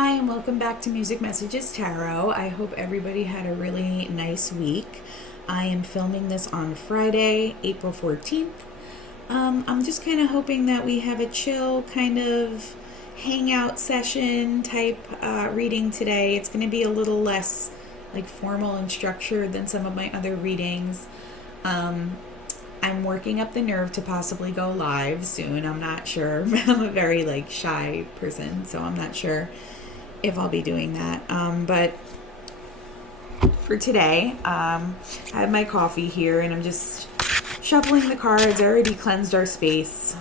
Hi, and welcome back to Music Messages Tarot. I hope everybody had a really nice week. I am filming this on Friday, April 14th. I'm just kind of hoping that we have a chill kind of hangout session type reading today. It's going to be a little less like formal and structured than some of my other readings. I'm working up the nerve to possibly go live soon. I'm not sure. I'm a very shy person, so I'm not sure if I'll be doing that. But for today, I have my coffee here and I'm just shuffling the cards. I already cleansed our space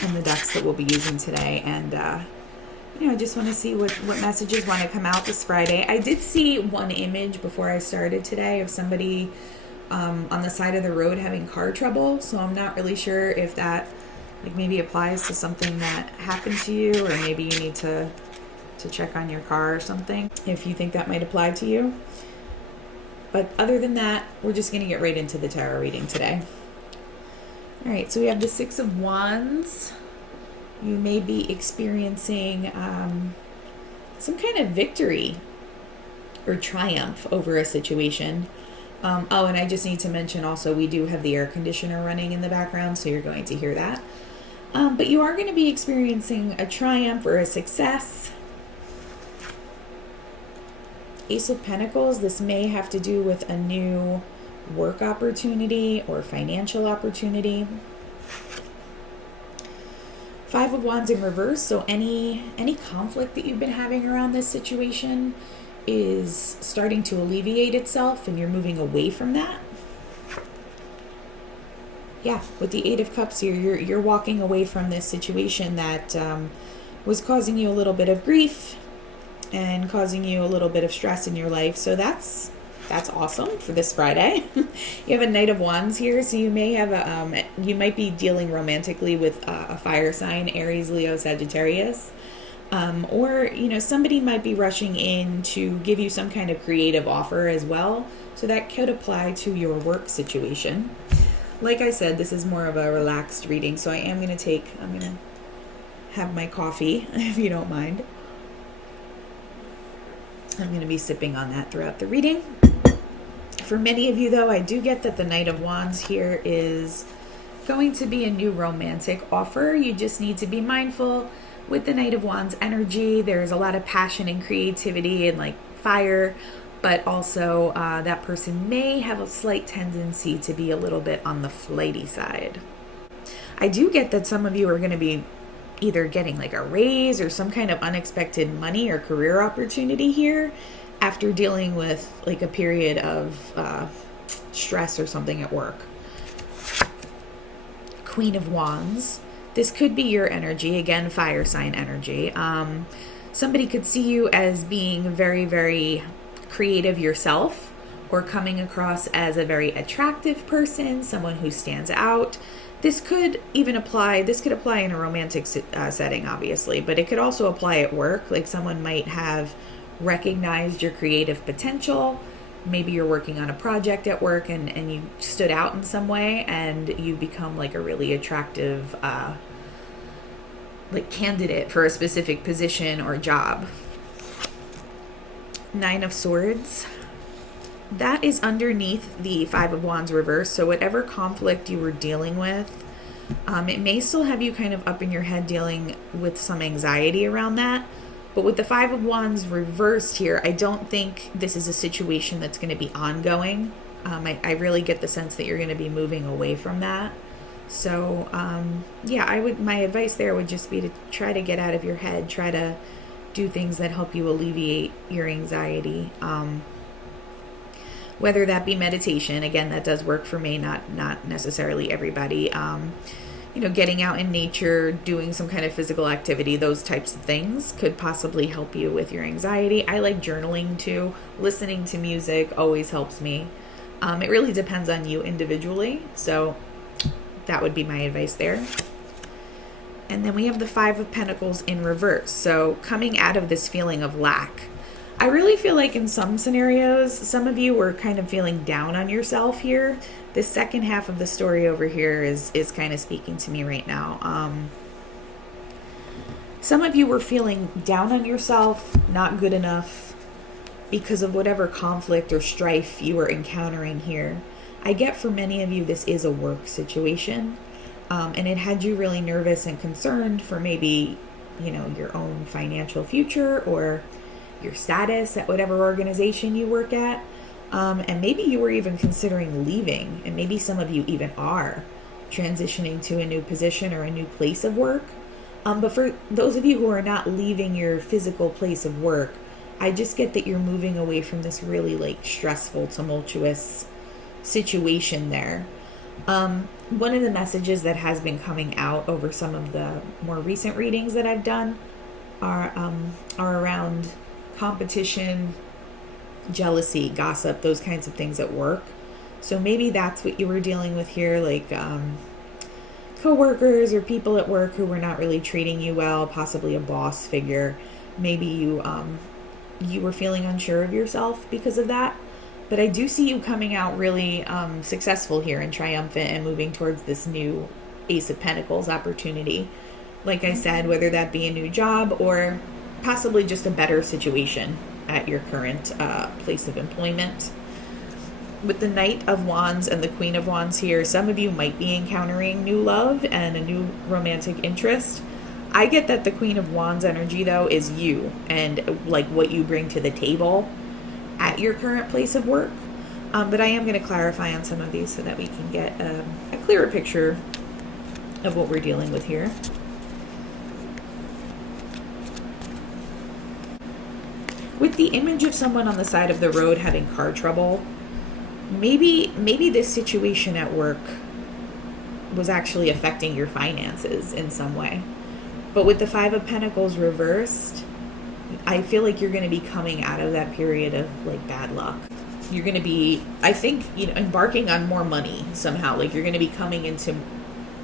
and the decks that we'll be using today. And, I just want to see what messages want to come out this Friday. I did see one image before I started today of somebody on the side of the road having car trouble. So I'm not really sure if that maybe applies to something that happened to you, or maybe you need to check on your car or something, if you think that might apply to you. But other than that, we're just going to get right into the tarot reading today. All right, so we have the Six of Wands. You may be experiencing some kind of victory or triumph over a situation. And I just need to mention also, we do have the air conditioner running in the background, so you're going to hear that. But you are going to be experiencing a triumph or a success. Ace of Pentacles, this may have to do with a new work opportunity or financial opportunity. Five of Wands in reverse, so any conflict that you've been having around this situation is starting to alleviate itself and you're moving away from that. Yeah, with the Eight of Cups here, you're walking away from this situation that was causing you a little bit of grief and causing you a little bit of stress in your life. So that's awesome for this Friday. You have a Knight of Wands here, so you may have you might be dealing romantically with a fire sign, Aries, Leo, Sagittarius. Or somebody might be rushing in to give you some kind of creative offer as well. So that could apply to your work situation. Like I said, this is more of a relaxed reading, so I'm going to have my coffee, if you don't mind. I'm going to be sipping on that throughout the reading. For many of you, though, I do get that the Knight of Wands here is going to be a new romantic offer. You just need to be mindful with the Knight of Wands energy. There's a lot of passion and creativity and fire, but also that person may have a slight tendency to be a little bit on the flighty side. I do get that some of you are going to be either getting a raise or some kind of unexpected money or career opportunity here after dealing with a period of stress or something at work. Queen of Wands. This could be your energy, again, fire sign energy. Somebody could see you as being very, very creative yourself, or coming across as a very attractive person, someone who stands out. This could apply in a romantic setting, obviously, but it could also apply at work. Someone might have recognized your creative potential. Maybe you're working on a project at work and you stood out in some way and you become a really attractive candidate for a specific position or job. Nine of Swords. That is underneath the Five of Wands reverse. So whatever conflict you were dealing with, it may still have you kind of up in your head dealing with some anxiety around that. But with the Five of Wands reversed here, I don't think this is a situation that's going to be ongoing. I really get the sense that you're going to be moving away from that. So, my advice there would just be to try to get out of your head, try to do things that help you alleviate your anxiety. Whether that be meditation, again, that does work for me, not necessarily everybody. Getting out in nature, doing some kind of physical activity, those types of things could possibly help you with your anxiety. I like journaling too. Listening to music always helps me. It really depends on you individually. So that would be my advice there. And then we have the Five of Pentacles in reverse. So coming out of this feeling of lack. I really feel like in some scenarios, some of you were kind of feeling down on yourself here. The second half of the story over here is kind of speaking to me right now. Some of you were feeling down on yourself, not good enough, because of whatever conflict or strife you were encountering here. I get for many of you this is a work situation, and it had you really nervous and concerned for maybe, your own financial future or your status at whatever organization you work at. And maybe you were even considering leaving, and maybe some of you even are transitioning to a new position or a new place of work. But for those of you who are not leaving your physical place of work, I just get that you're moving away from this really stressful, tumultuous situation there. One of the messages that has been coming out over some of the more recent readings that I've done are around competition, jealousy, gossip, those kinds of things at work. So maybe that's what you were dealing with here, coworkers or people at work who were not really treating you well, possibly a boss figure. Maybe you were feeling unsure of yourself because of that. But I do see you coming out really successful here and triumphant and moving towards this new Ace of Pentacles opportunity. Like I said, whether that be a new job or possibly just a better situation at your current place of employment. With the Knight of Wands and the Queen of Wands here, some of you might be encountering new love and a new romantic interest. I get that the Queen of Wands energy, though, is you and what you bring to the table at your current place of work. But I am going to clarify on some of these so that we can get a clearer picture of what we're dealing with here. With the image of someone on the side of the road having car trouble, maybe this situation at work was actually affecting your finances in some way. But with the Five of Pentacles reversed, I feel like you're going to be coming out of that period of bad luck. You're going to be, I think, embarking on more money somehow. You're going to be coming into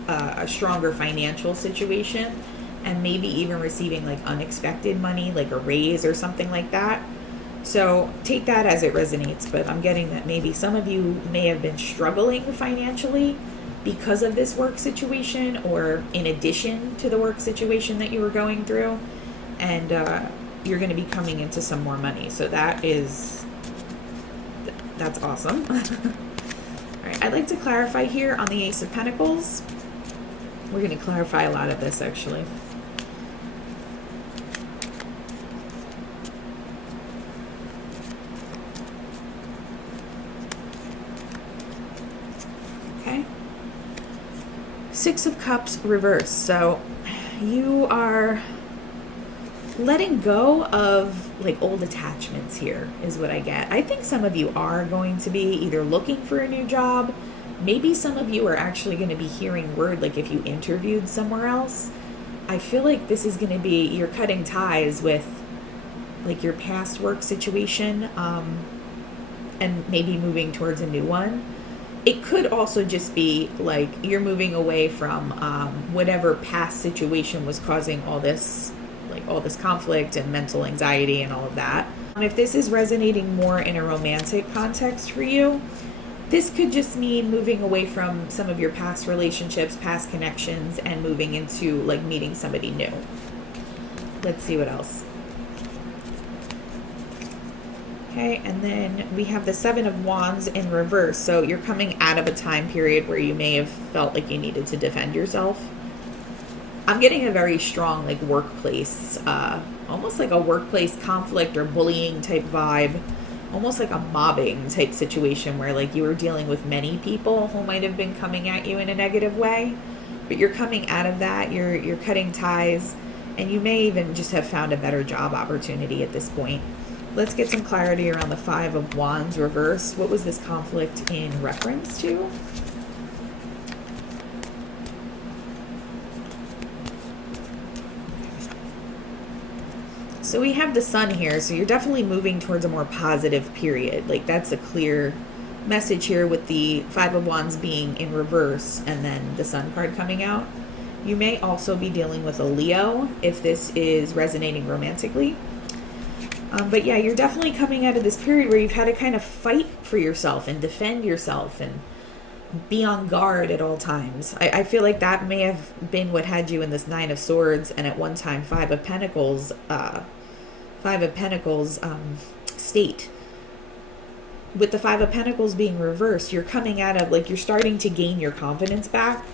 a stronger financial situation and maybe even receiving unexpected money, like a raise or something like that. So take that as it resonates. But I'm getting that maybe some of you may have been struggling financially because of this work situation or in addition to the work situation that you were going through. And you're going to be coming into some more money. So that's awesome. All right, I'd like to clarify here on the Ace of Pentacles. We're going to clarify a lot of this, actually. Okay. Six of Cups reversed. So you are letting go of old attachments here is what I get. I think some of you are going to be either looking for a new job. Maybe some of you are actually going to be hearing word, if you interviewed somewhere else. I feel like this is going to be, you're cutting ties with your past work situation and maybe moving towards a new one. It could also just be you're moving away from whatever past situation was causing all this conflict and mental anxiety and all of that. If this is resonating more in a romantic context for you, this could just mean moving away from some of your past relationships, past connections, and moving into meeting somebody new. Let's see what else. Okay, and then we have the Seven of Wands in reverse. So you're coming out of a time period where you may have felt like you needed to defend yourself. I'm getting a very strong workplace, almost like a workplace conflict or bullying type vibe, almost like a mobbing type situation where you were dealing with many people who might have been coming at you in a negative way, but you're coming out of that, you're cutting ties, and you may even just have found a better job opportunity at this point. Let's get some clarity around the Five of Wands reverse. What was this conflict in reference to? So we have the Sun here, so you're definitely moving towards a more positive period. That's a clear message here with the Five of Wands being in reverse and then the Sun card coming out. You may also be dealing with a Leo if this is resonating romantically. But yeah, you're definitely coming out of this period where you've had to kind of fight for yourself and defend yourself and be on guard at all times. I feel like that may have been what had you in this Nine of Swords and at one time Five of Pentacles state. With the Five of Pentacles being reversed, you're coming out of, like, you're starting to gain your confidence back.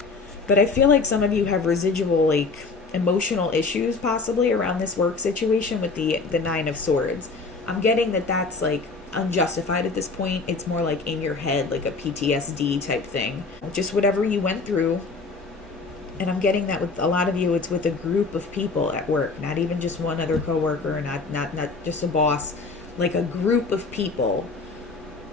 But I feel like some of you have residual, like, emotional issues possibly around this work situation with the Nine of Swords. I'm getting that that's, like, unjustified at this point. It's more like in your head, like a PTSD type thing. Just whatever you went through. And I'm getting that with a lot of you, it's with a group of people at work, not even just one other coworker, not just a boss, like a group of people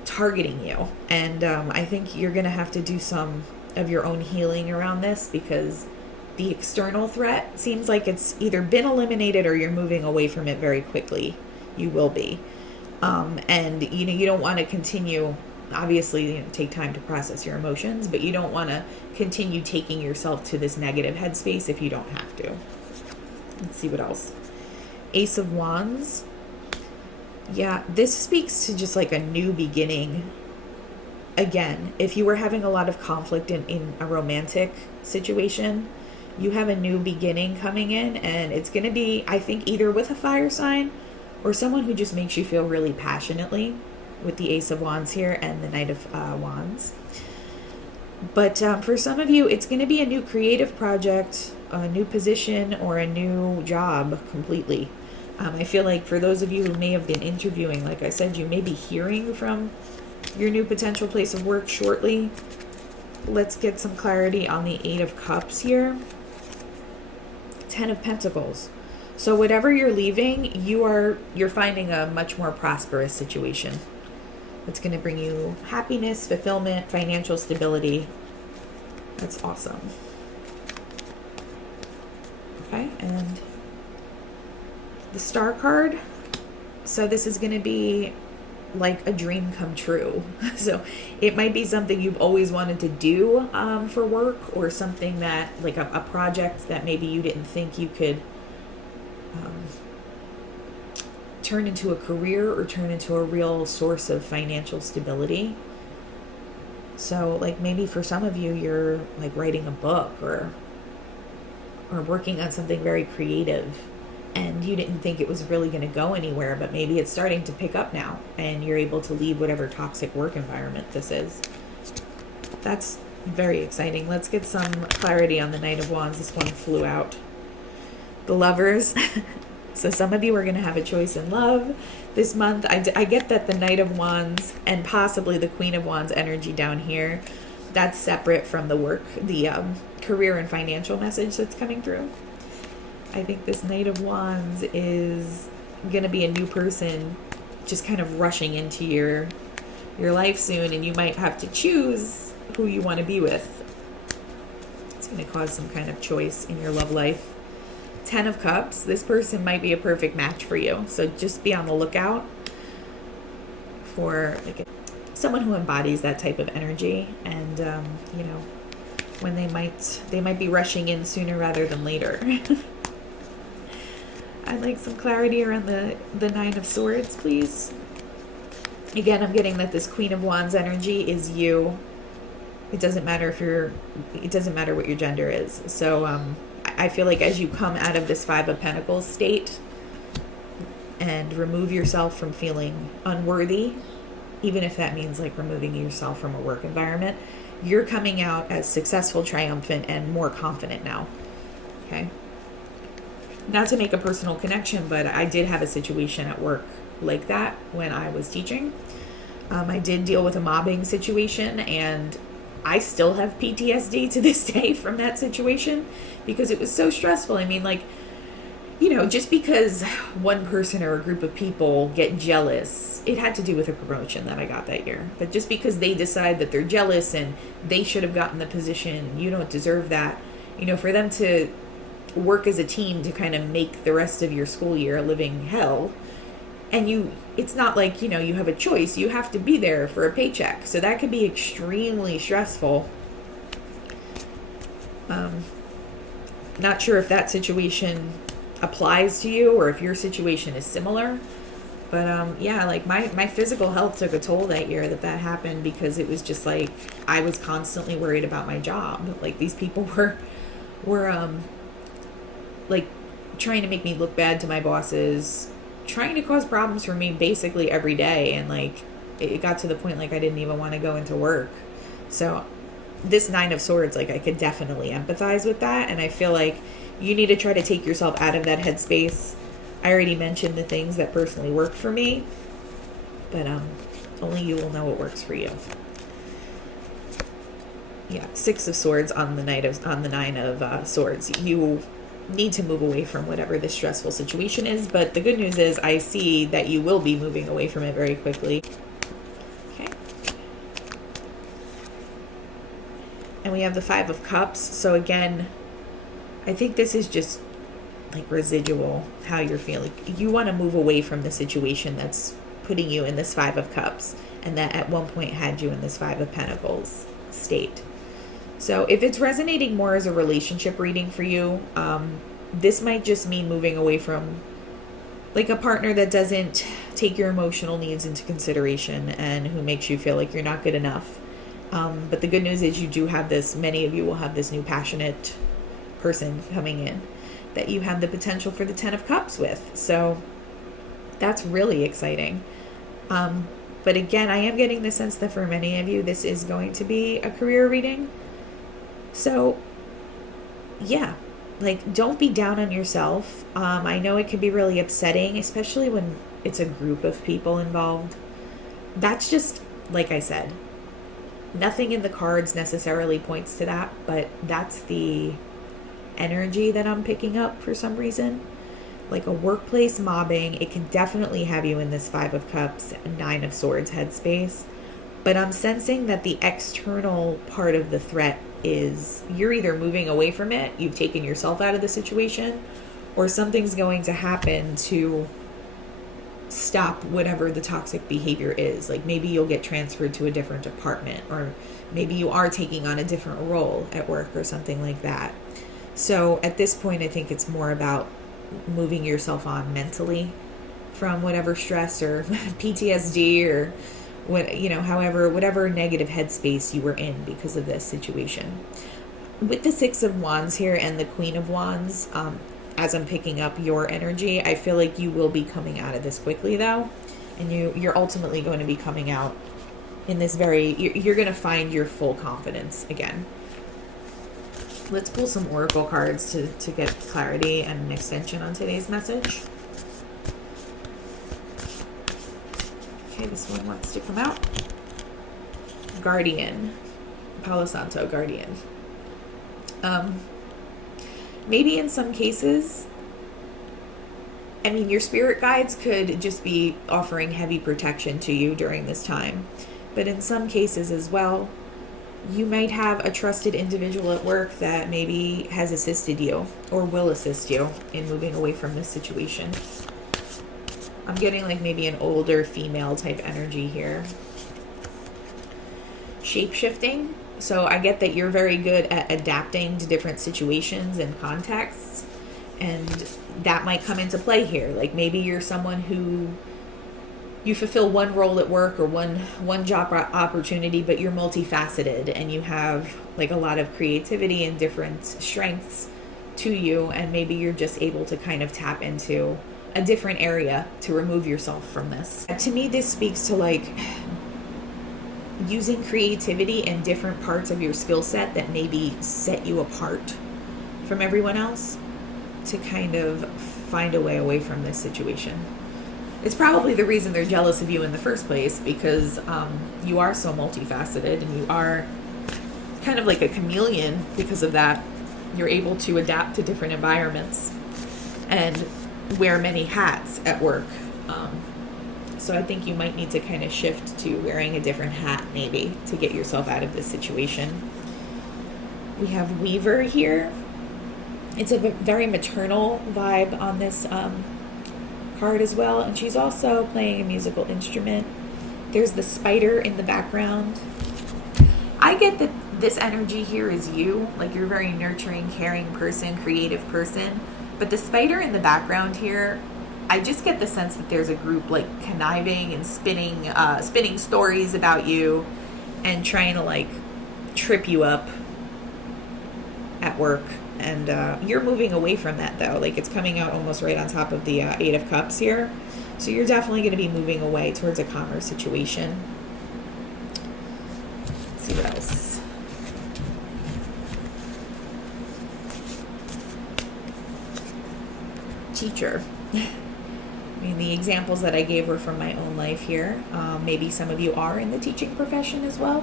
targeting you. And I think you're going to have to do some of your own healing around this, because the external threat seems like it's either been eliminated or you're moving away from it very quickly. You will be. And you don't want to continue, obviously, take time to process your emotions, but you don't want to continue taking yourself to this negative headspace if you don't have to. Let's see what else. Ace of Wands. Yeah, this speaks to just like a new beginning. Again, if you were having a lot of conflict in a romantic situation, you have a new beginning coming in, and it's going to be, I think, either with a fire sign or someone who just makes you feel really passionately, with the Ace of Wands here and the Knight of Wands. But for some of you, it's going to be a new creative project, a new position, or a new job completely. I feel like for those of you who may have been interviewing, like I said, you may be hearing from your new potential place of work shortly. Let's get some clarity on the Eight of Cups here. Ten of Pentacles. So whatever you're leaving, you're finding a much more prosperous situation. It's going to bring you happiness, fulfillment, financial stability. That's awesome. Okay, and the Star card. So this is going to be like a dream come true. So it might be something you've always wanted to do for work, or something that, like a project that maybe you didn't think you could turn into a career or turn into a real source of financial stability. So like maybe for some of you, you're like writing a book or working on something very creative, and you didn't think it was really going to go anywhere, but maybe it's starting to pick up now and you're able to leave whatever toxic work environment this is. That's very exciting. Let's get some clarity on the Knight of Wands. This one flew out. The Lovers. So some of you are going to have a choice in love this month. I get that the Knight of Wands and possibly the Queen of Wands energy down here, that's separate from the work, the career and financial message that's coming through. I think this Knight of Wands is going to be a new person just kind of rushing into your life soon, and you might have to choose who you want to be with. It's going to cause some kind of choice in your love life. Ten of Cups. This person might be a perfect match for you, so just be on the lookout for like someone who embodies that type of energy, and when they might be rushing in sooner rather than later. I'd like some clarity around the Nine of Swords, please. Again, I'm getting that this Queen of Wands energy is you. It doesn't matter what your gender is. So I feel like as you come out of this Five of Pentacles state and remove yourself from feeling unworthy, even if that means like removing yourself from a work environment, you're coming out as successful, triumphant, and more confident now. Okay? Not to make a personal connection, but I did have a situation at work like that when I was teaching. I did deal with a mobbing situation, and I still have PTSD to this day from that situation because it was so stressful. I mean, like, just because one person or a group of people get jealous, it had to do with a promotion that I got that year. But just because they decide that they're jealous and they should have gotten the position and you don't deserve that, for them to work as a team to kind of make the rest of your school year a living hell, and it's not like, you have a choice. You have to be there for a paycheck. So that can be extremely stressful. Not sure if that situation applies to you or if your situation is similar. But yeah, like my physical health took a toll that year that happened, because it was just like I was constantly worried about my job. Like these people were like trying to make me look bad to my bosses, trying to cause problems for me basically every day, and like it got to the point like I didn't even want to go into work. So this Nine of Swords, like I could definitely empathize with that, and I feel like you need to try to take yourself out of that headspace. I already mentioned the things that personally worked for me, but only you will know what works for you. Yeah, Six of Swords on the Nine of Swords. You need to move away from whatever this stressful situation is, but the good news is I see that you will be moving away from it very quickly. Okay. And we have the Five of Cups. So again, I think this is just like residual, how you're feeling. You want to move away from the situation that's putting you in this Five of Cups, and that at one point had you in this Five of Pentacles state. So if it's resonating more as a relationship reading for you, this might just mean moving away from like a partner that doesn't take your emotional needs into consideration and who makes you feel like you're not good enough. But the good news is you do have this, many of you will have this new passionate person coming in that you have the potential for the Ten of Cups with. So that's really exciting. But again, I am getting the sense that for many of you, this is going to be a career reading. So yeah, like don't be down on yourself. I know it can be really upsetting, especially when it's a group of people involved. That's just, like I said, nothing in the cards necessarily points to that, but that's the energy that I'm picking up for some reason. Like a workplace mobbing, it can definitely have you in this Five of Cups, Nine of Swords headspace. But I'm sensing that the external part of the threat is you're either moving away from it, you've taken yourself out of the situation, or something's going to happen to stop whatever the toxic behavior is. Like maybe you'll get transferred to a different department, or maybe you are taking on a different role at work or something like that. So at this point, I think it's more about moving yourself on mentally from whatever stress or PTSD or what, you know, however, whatever negative headspace you were in because of this situation. With the Six of Wands here and the Queen of Wands, as I'm picking up your energy, I feel like you will be coming out of this quickly though. And you're ultimately going to be coming out in this you're going to find your full confidence again. Let's pull some oracle cards to get clarity and an extension on today's message. Okay, this one wants to come out. Guardian. Palo Santo, Guardian. Maybe in some cases, I mean, your spirit guides could just be offering heavy protection to you during this time. But in some cases as well, you might have a trusted individual at work that maybe has assisted you or will assist you in moving away from this situation. I'm getting like maybe an older female type energy here. Shape-shifting. So I get that you're very good at adapting to different situations and contexts. And that might come into play here. Like maybe you're someone who you fulfill one role at work or one job opportunity, but you're multifaceted and you have like a lot of creativity and different strengths to you, and maybe you're just able to kind of tap into a different area to remove yourself from this. To me, this speaks to like using creativity in different parts of your skill set that maybe set you apart from everyone else to kind of find a way away from this situation. It's probably the reason they're jealous of you in the first place, because you are so multifaceted and you are kind of like a chameleon. Because of that, you're able to adapt to different environments and wear many hats at work. So I think you might need to kind of shift to wearing a different hat maybe to get yourself out of this situation. We have Weaver here. It's a very maternal vibe on this card as well, and she's also playing a musical instrument. There's the spider in the background. I get that this energy here is you, like you're a very nurturing, caring person, creative person, but the spider in the background here I just get the sense that there's a group like conniving and spinning stories about you and trying to like trip you up at work. And you're moving away from that though. Like it's coming out almost right on top of the Eight of Cups here. So you're definitely going to be moving away towards a calmer situation. Let's see what else. Teacher. I mean, the examples that I gave were from my own life here. Maybe some of you are in the teaching profession as well.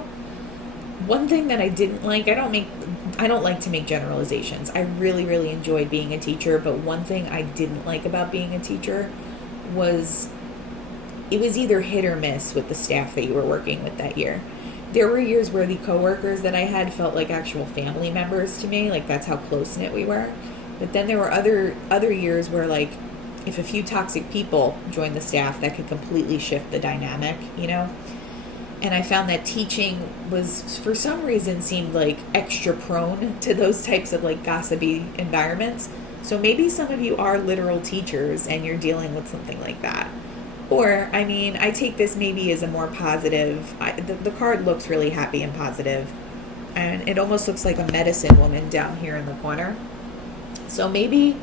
One thing that I didn't like, I don't like to make generalizations. I really, really enjoyed being a teacher, but one thing I didn't like about being a teacher was it was either hit or miss with the staff that you were working with that year. There were years where the coworkers that I had felt like actual family members to me, like that's how close-knit we were. But then there were other years where like if a few toxic people joined the staff, that could completely shift the dynamic, you know? And I found that teaching was, for some reason, seemed like extra prone to those types of like gossipy environments. So maybe some of you are literal teachers and you're dealing with something like that. Or, I mean, I take this maybe as a more positive, the card looks really happy and positive, and it almost looks like a medicine woman down here in the corner. So maybe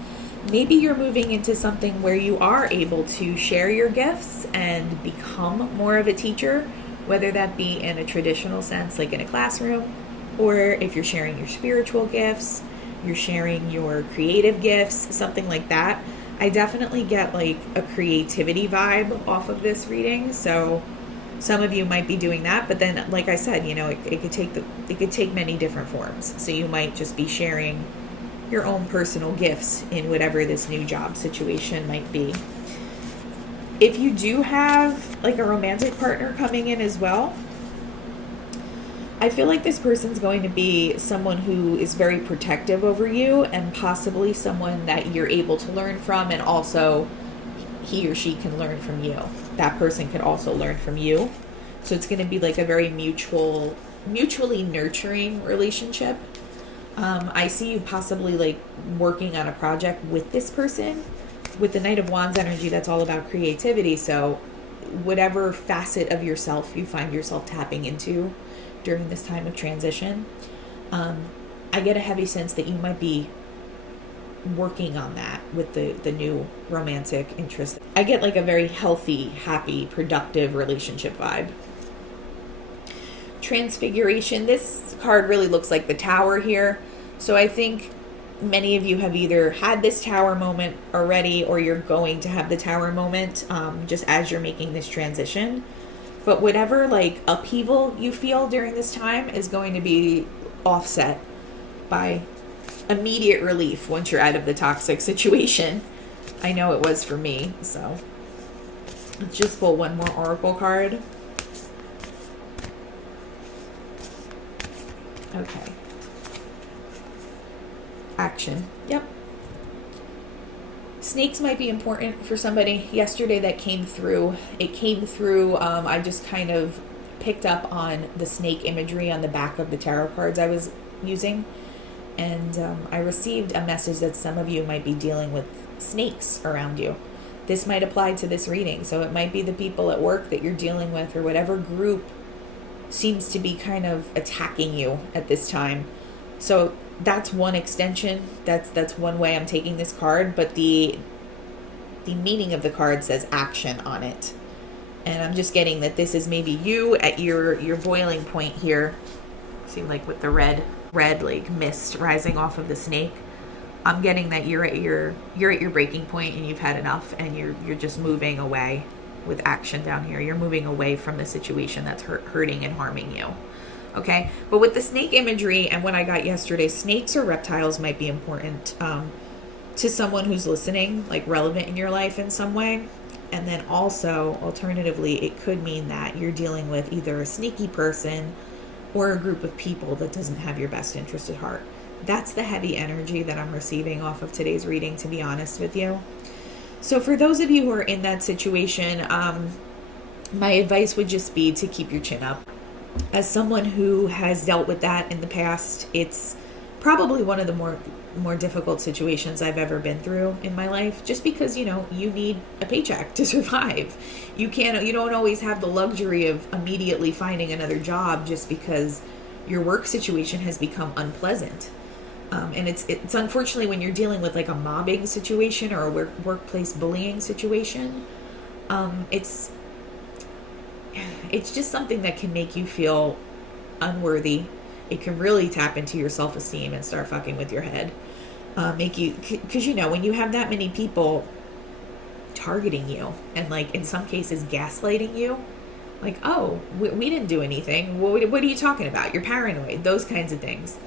you're moving into something where you are able to share your gifts and become more of a teacher, whether that be in a traditional sense, like in a classroom, or if you're sharing your spiritual gifts, you're sharing your creative gifts, something like that. I definitely get like a creativity vibe off of this reading. So some of you might be doing that, but then like I said, you know, it could take many different forms. So you might just be sharing your own personal gifts in whatever this new job situation might be. If you do have like a romantic partner coming in as well, I feel like this person's going to be someone who is very protective over you and possibly someone that you're able to learn from, and also he or she can learn from you. That person could also learn from you. So it's going to be like a very mutually nurturing relationship. I see you possibly like working on a project with this person. With the Knight of Wands energy, that's all about creativity. So whatever facet of yourself you find yourself tapping into during this time of transition, I get a heavy sense that you might be working on that with the new romantic interest. I get like a very healthy, happy, productive relationship vibe. Transfiguration. This card really looks like the Tower here. So I think many of you have either had this Tower moment already, or you're going to have the Tower moment just as you're making this transition. But whatever like upheaval you feel during this time is going to be offset by immediate relief once you're out of the toxic situation. I know it was for me. So let's just pull one more oracle card. Okay. Action. Yep. Snakes might be important for somebody. Yesterday that came through. It came through. I just kind of picked up on the snake imagery on the back of the tarot cards I was using. And I received a message that some of you might be dealing with snakes around you. This might apply to this reading. So it might be the people at work that you're dealing with, or whatever group seems to be kind of attacking you at this time. So that's one extension. That's one way I'm taking this card, but the meaning of the card says action on it. And I'm just getting that this is maybe you at your boiling point here. See, like with the red like mist rising off of the snake. I'm getting that you're at your breaking point and you've had enough, and you're just moving away with action down here. You're moving away from the situation that's hurting and harming you. Okay, but with the snake imagery and what I got yesterday, snakes or reptiles might be important to someone who's listening, like relevant in your life in some way. And then also, alternatively, it could mean that you're dealing with either a sneaky person or a group of people that doesn't have your best interest at heart. That's the heavy energy that I'm receiving off of today's reading, to be honest with you. So for those of you who are in that situation, my advice would just be to keep your chin up. As someone who has dealt with that in the past, it's probably one of the more difficult situations I've ever been through in my life, just because, you know, you need a paycheck to survive. You don't always have the luxury of immediately finding another job just because your work situation has become unpleasant. And it's unfortunately when you're dealing with like a mobbing situation or a workplace bullying situation, it's just something that can make you feel unworthy. It can really tap into your self-esteem and start fucking with your head. Make you, because you know, when you have that many people targeting you and like in some cases gaslighting you, like, oh, we didn't do anything. What are you talking about? You're paranoid. Those kinds of things.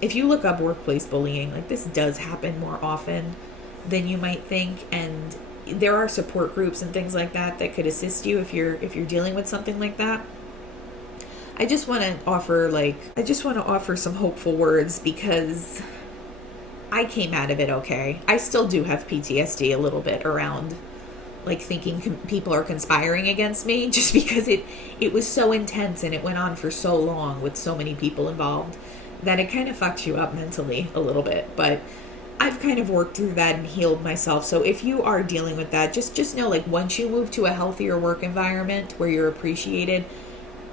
If you look up workplace bullying, like this does happen more often than you might think, and there are support groups and things like that that could assist you if you're dealing with something like that. I just want to offer some hopeful words because I came out of it okay. I still do have PTSD a little bit around like thinking people are conspiring against me, just because it was so intense and it went on for so long with so many people involved that it kind of fucks you up mentally a little bit. But I've kind of worked through that and healed myself. So if you are dealing with that, just know, like, once you move to a healthier work environment where you're appreciated,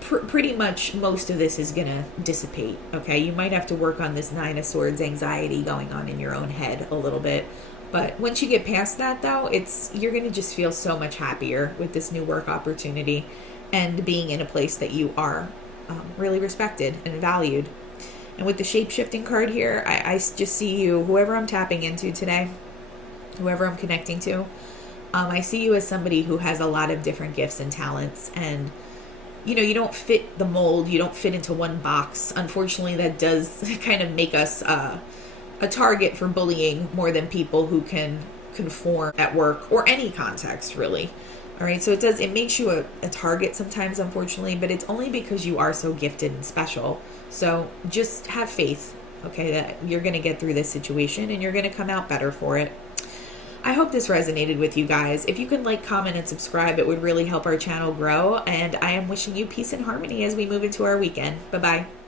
pretty much most of this is gonna dissipate. Okay, you might have to work on this Nine of Swords anxiety going on in your own head a little bit, but once you get past that, though, you're gonna just feel so much happier with this new work opportunity and being in a place that you are really respected and valued. And with the shape-shifting card here, I just see you, whoever I'm tapping into today, whoever I'm connecting to, I see you as somebody who has a lot of different gifts and talents, and you know, you don't fit the mold, you don't fit into one box. Unfortunately, that does kind of make us a target for bullying more than people who can conform at work or any context, really. All right, so it makes you a target sometimes, unfortunately, but it's only because you are so gifted and special. So just have faith, okay, that you're going to get through this situation and you're going to come out better for it. I hope this resonated with you guys. If you could like, comment, and subscribe, it would really help our channel grow. And I am wishing you peace and harmony as we move into our weekend. Bye-bye.